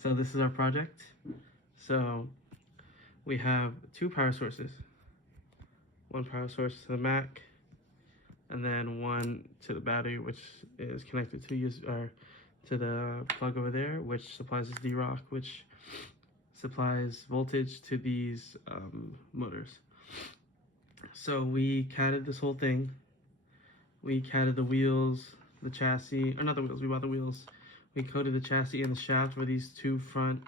So this is our project. So we have two power sources. One power source to the Mac, and then one to the battery, which is connected to the plug over there, which supplies this D-Rock, which supplies voltage to these motors. So we catted this whole thing. We catted the wheels, the chassis, or not the wheels, we bought the wheels. We coated the chassis and the shaft for these two front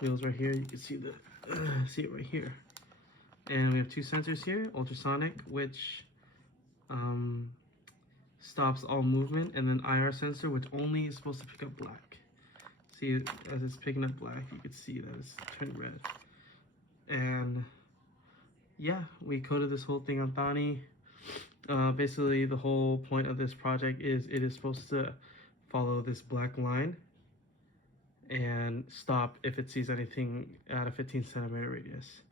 wheels right here. You can see see it right here. And we have two sensors here, ultrasonic, which stops all movement, and then IR sensor, which only is supposed to pick up black. See, as it's picking up black, you can see that it's turned red. And yeah, we coated this whole thing on Thani. Basically, the whole point of this project is it is supposed to follow this black line and stop if it sees anything at a 15 centimeter radius.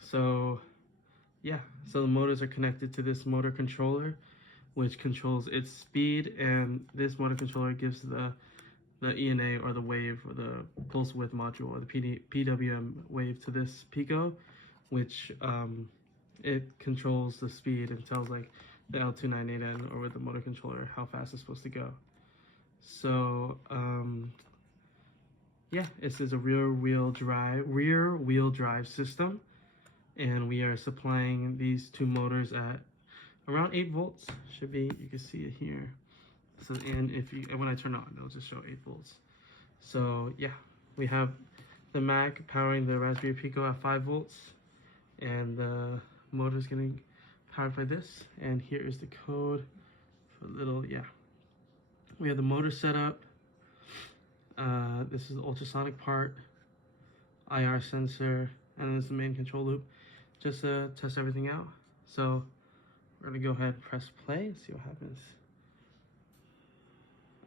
So yeah, so the motors are connected to this motor controller, which controls its speed, and this motor controller gives the ENA, or the wave, or the pulse width module, or the PWM wave to this Pico, which it controls the speed and tells like the L298N, or with the motor controller, how fast it's supposed to go. So yeah, this is a rear wheel drive system, and we are supplying these two motors at around 8 volts. Should be, you can see it here. So, and when I turn on, it'll just show 8 volts. So yeah, we have the Mac powering the Raspberry Pico at 5 volts, and the motor is getting powered by this. And here is the code for we have the motor set up. This is the ultrasonic part, IR sensor, and this is the main control loop, just to test everything out. So we're gonna go ahead and press play and see what happens.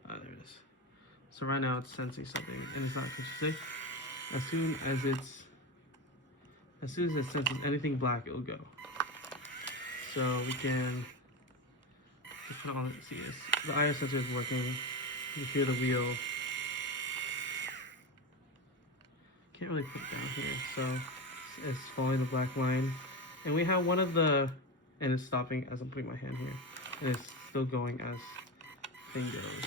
There it is. So right now it's sensing something, and it's not interested. As soon as it senses anything black, it'll go. So we can put on, see this. The IR sensor is working. You hear the wheel. Can't really put it down here, so it's following the black line. And we have one of the, and it's stopping as I'm putting my hand here, and it's still going as thing goes.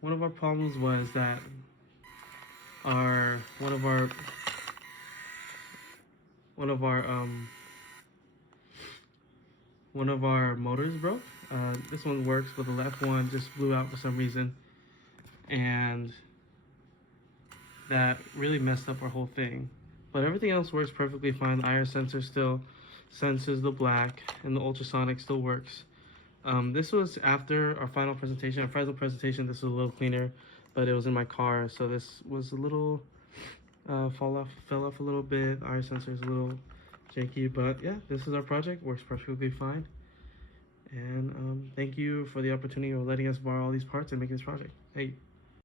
One of our problems was that one of our motors broke. This one works, but the left one just blew out for some reason, and that really messed up our whole thing. But everything else works perfectly fine. The IR sensor still senses the black, and the ultrasonic still works. This was after our final presentation, our final presentation. This was a little cleaner, but it was in my car, so this was a little fell off a little bit. The IR sensor is a little janky, but yeah, this is our project. Works perfectly fine. And thank you for the opportunity of letting us borrow all these parts and make this project. Hey.